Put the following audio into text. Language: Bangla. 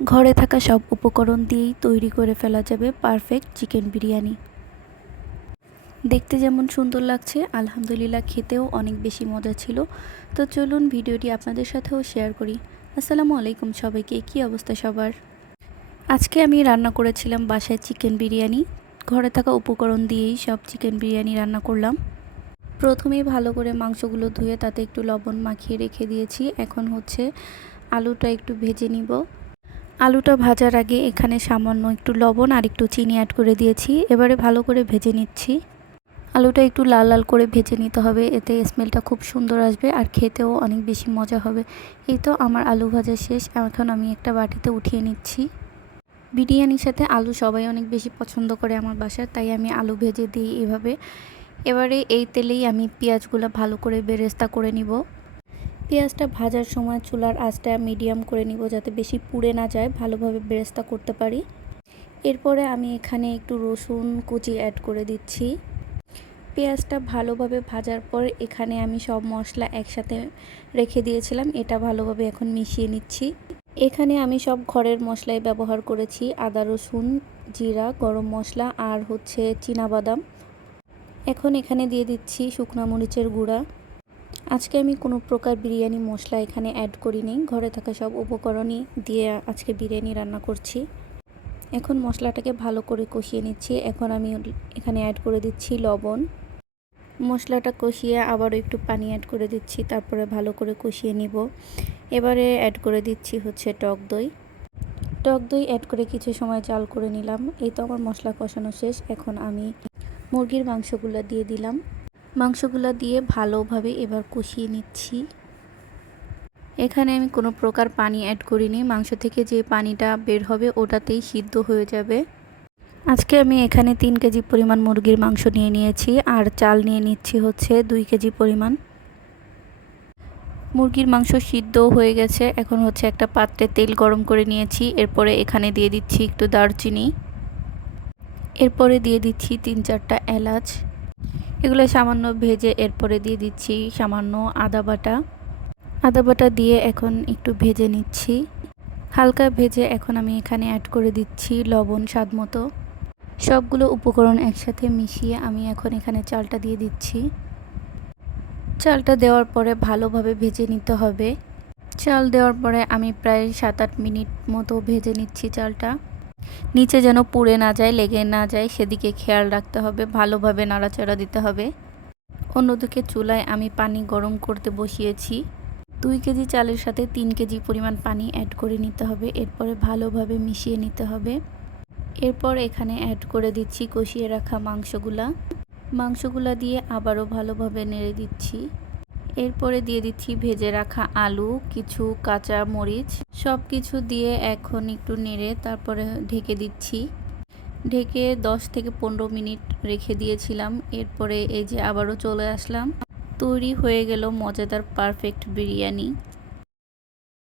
ঘরে থাকা সব উপকরণ দিয়েই তৈরি করে ফেলা যাবে পারফেক্ট চিকেন বিরিয়ানি। দেখতে যেমন সুন্দর লাগছে, আলহামদুলিল্লাহ খেতেও অনেক বেশি মজা ছিল। তো চলুন ভিডিওটি আপনাদের সাথেও শেয়ার করি। আসসালামু আলাইকুম সবাইকে, কী অবস্থা সবার? আজকে আমি রান্না করেছিলাম বাসায় চিকেন বিরিয়ানি। ঘরে থাকা উপকরণ দিয়েই সব চিকেন বিরিয়ানি রান্না করলাম। প্রথমেই ভালো করে মাংসগুলো ধুয়ে তাতে একটু লবণ মাখিয়ে রেখে দিয়েছি। এখন হচ্ছে আলুটা একটু ভেজে নিব। আলুটা ভাজার আগে এখানে সামান্য একটু লবণ আর একটু চিনি অ্যাড করে দিয়েছি। এবারে ভালো করে ভেজে নিচ্ছি। আলুটা একটু লাল লাল করে ভেজে নিতে হবে, এতে স্মেলটা খুব সুন্দর আসবে আর খেতেও অনেক বেশি মজা হবে। এই তো আমার আলু ভাজা শেষ। এখন আমি একটা বাটিতে উঠিয়ে নিচ্ছি। বিরিয়ানির সাথে আলু সবাই অনেক বেশি পছন্দ করে আমার বাসায়, তাই আমি আলু ভেজে দিই এভাবে। এবারে এই তেলেই আমি পেঁয়াজগুলো ভালো করে বেরেস্তা করে নিব। পেঁয়াজটা ভাজার সময় চুলার আঁচটা মিডিয়াম করে নিব, যাতে বেশি পুড়ে না যায়, ভালোভাবে বেরেস্তা করতে পারি। এরপরে আমি এখানে একটু রসুন কুচি অ্যাড করে দিচ্ছি। পেঁয়াজটা ভালোভাবে ভাজার পর এখানে আমি সব মশলা একসাথে রেখে দিয়েছিলাম, এটা ভালোভাবে এখন মিশিয়ে নিচ্ছি। এখানে আমি সব ঘরের মশলাই ব্যবহার করেছি, আদা রসুন জিরা গরম মশলা আর হচ্ছে চীনাবাদাম। এখন এখানে দিয়ে দিচ্ছি শুকনো মরিচের গুঁড়া। আজকে আমি কোনো প্রকার বিরিয়ানি মশলা এখানে অ্যাড করিনি, ঘরে থাকা সব উপকরণই দিয়ে আজকে বিরিয়ানি রান্না করছি। এখন মশলাটাকে ভালো করে কষিয়ে নিচ্ছি। এখন আমি এখানে অ্যাড করে দিচ্ছি লবণ। মশলাটা কষিয়ে আবারও একটু পানি অ্যাড করে দিচ্ছি, তারপরে ভালো করে কষিয়ে নিব। এবারে অ্যাড করে দিচ্ছি হচ্ছে টক দই। টক দই অ্যাড করে কিছু সময় জাল করে নিলাম। এই তো আমার মশলা কষানো শেষ। এখন আমি মুরগির মাংসগুলো দিয়ে দিলাম। মাংসগুলো দিয়ে ভালোভাবে এবার কষিয়ে নিচ্ছি। এখানে আমি কোনো প্রকার পানি অ্যাড করিনি, মাংস থেকে যে পানিটা বের হবে ওটাতেই সিদ্ধ হয়ে যাবে। আজকে আমি এখানে 3 কেজি পরিমাণ মুরগির মাংস নিয়ে নিয়েছি আর চাল নিয়ে নিচ্ছি হচ্ছে 2 কেজি পরিমাণ। মুরগির মাংস সিদ্ধ হয়ে গেছে। এখন হচ্ছে একটা পাত্রে তেল গরম করে নিয়েছি। এরপরে এখানে দিয়ে দিচ্ছি একটু দারচিনি। এরপরে দিয়ে দিচ্ছি 3-4টা এলাচ। এগুলো সামান্য ভেজে এরপরে দিয়ে দিচ্ছি সামান্য আদা বাটা। আদা বাটা দিয়ে এখন একটু ভেজে নিচ্ছি। হালকা ভেজে এখন আমি এখানে অ্যাড করে দিচ্ছি লবণ স্বাদমতো। সবগুলো উপকরণ একসাথে মিশিয়ে আমি এখন এখানে চালটা দিয়ে দিচ্ছি। চালটা দেওয়ার পরে ভালোভাবে ভেজে নিতে হবে। চাল দেওয়ার পরে আমি প্রায় 7-8 মিনিট মতো ভেজে নিচ্ছি চালটা। নিচে যেন পুড়ে না যায়, লেগে না যায়, সেদিকে খেয়াল রাখতে হবে, ভালোভাবে নাড়াচাড়া দিতে হবে। অন্যদিকে চুলায় আমি পানি গরম করতে বসিয়েছি। 2 কেজি চালের সাথে 3 কেজি পরিমাণ পানি অ্যাড করে নিতে হবে। এরপরে ভালোভাবে মিশিয়ে নিতে হবে। এরপর এখানে অ্যাড করে দিচ্ছি কষিয়ে রাখা মাংসগুলা দিয়ে আবারও ভালোভাবে নেড়ে দিচ্ছি। এরপরে দিয়ে দিচ্ছি ভেজে রাখা আলু, কিছু কাঁচা মরিচ, সব কিছু দিয়ে এখন একটু নেড়ে তারপরে ঢেকে দিচ্ছি। ঢেকে 10 থেকে 15 মিনিট রেখে দিয়েছিলাম। এরপরে এই যে আবারও চলে আসলাম। তৈরি হয়ে গেল মজাদার পারফেক্ট বিরিয়ানি।